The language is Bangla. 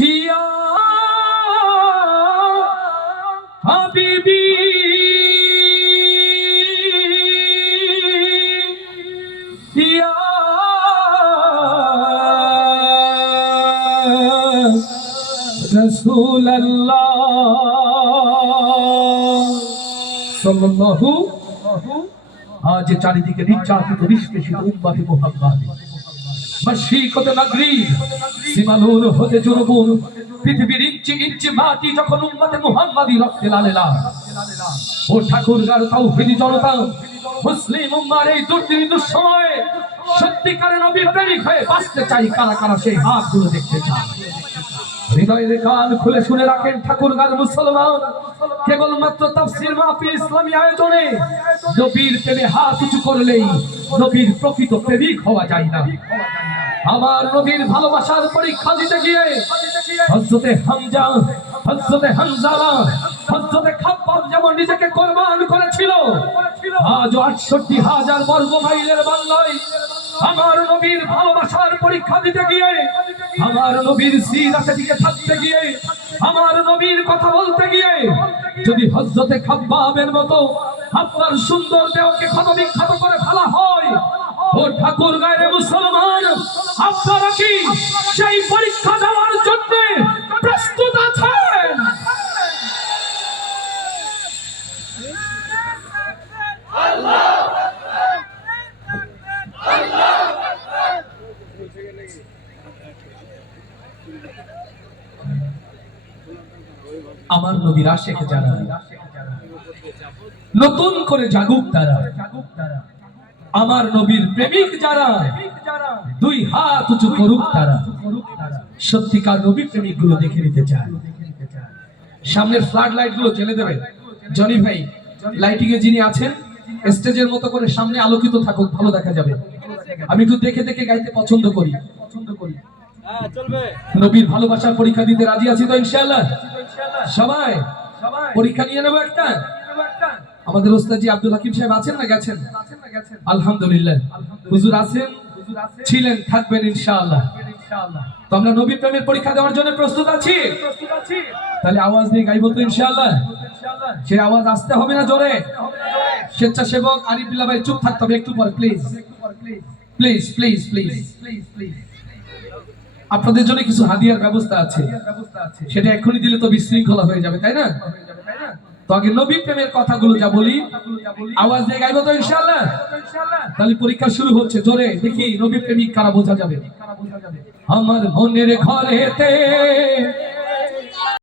শিয়া হাবিবি। ইয়া رسول আল্লাহ সাল্লাল্লাহু আজ চারিদিকে নির্যাতিত নিষ্পেষিত উম্মাতে মুহাম্মাদী। মশরিকতে মাগরিব সীমালুর হতে জুরবুন পৃথিবীর ইঞ্চি ইঞ্চি মাটি যখন উম্মতে মুহাম্মাদি রক্তে লালে ও ঠাকুরগার তাওহীদি জনতা, মুসলিম উম্মার এই দুর্দিন দুঃসময়ে সত্যিকারে নবী প্রেমিক হয়ে বাঁচতে চাই কারা কারা সেই হাতগুলো দেখতে চায় হৃদয়ের কান খুলে শুনে রাখেন ঠাকুরগার মুসলমান। কেবলমাত্র তাফসির মাহফিল ইসলামী আয়োজনে নবীর প্রেমে হাত উঁচু করলেই নবীর প্রকৃত প্রেমিক হওয়া যায় না। আমার নবীর ভালোবাসার পরীক্ষা দিতে গিয়ে হযরতে হামজা, হযরতে হামজারা হযরতে খাব্বাব যেমন নিজেকে কোরবান করেছিল আজ আটষট্টি হাজার বর্গ মাইলের বাংলায় আমার নবীর ভালোবাসার পরীক্ষা দিতে গিয়ে, আমার নবীর সিরাতে দিকে থাকতে গিয়ে, আমার নবীর কথা বলতে গিয়ে, যদি হযরতে খাব্বাবের মতো আপনার সুন্দর দেহকে ক্ষত বিখ্যাত করে ফেলা হয়, ও ঠাকুর গায়ে মুসলমান সেই পরীক্ষা দেওয়ার জন্য প্রস্তুত আছেন। আমার নবীর আশেখ যারা, নতুন করে জাগুক তারা, আমার নবীর প্রেমিক যারা, দুই উঁচু করুক তারা। সত্যিকার নবী প্রেমিকগুলো দেখে নিতে চায়। সামনের ফ্লাড লাইটগুলো জ্বেলে দেবে। জনি ভাই লাইটিং এ যিনি আছেন স্টেজের মতো করে সামনে আলোকিত থাকুক, ভালো দেখা যাবে। আমি একটু দেখে দেখে গাইতে পছন্দ করি। নবীর ভালোবাসার পরীক্ষা দিতে রাজি আছি তো ইনশাআল্লাহ? সবাই, পরীক্ষা নিয়ে নেব একটা? আমাদের ওস্তাদজি আব্দুল হাকিম সাহেব আছেন না গেছেন? আলহামদুলিল্লাহ। হুজুর আছেন? ছিলেন থাকবেন ইনশাআল্লাহ। তো আমরা নবী প্রেমের পরীক্ষা দেওয়ার জন্য প্রস্তুত আছি? তাহলে আওয়াজ দিয়ে গাইবো তো ইনশাআল্লাহ। সে আওয়াজ আসতে হবে না জোরে? স্বেচ্ছাসেবক আরিফ বিল্লাহ ভাই চুপ থাকতে হবে একটু পরে please please please please please আপনাদের জন্য কিছু হাদিয়ার ব্যবস্থা আছে। সেটা এখনই দিলে তো বিশৃঙ্খলা হয়ে যাবে তাই না? তো আগে নবী প্রেমের কথাগুলো যা বলি, আওয়াজ দিয়ে গাইবো তো ইনশাআল্লাহ? তাহলে পরীক্ষা শুরু হচ্ছে, জোরে দেখি নবী প্রেমিক কারা বোঝা যাবে? আমার মনের ঘরেতে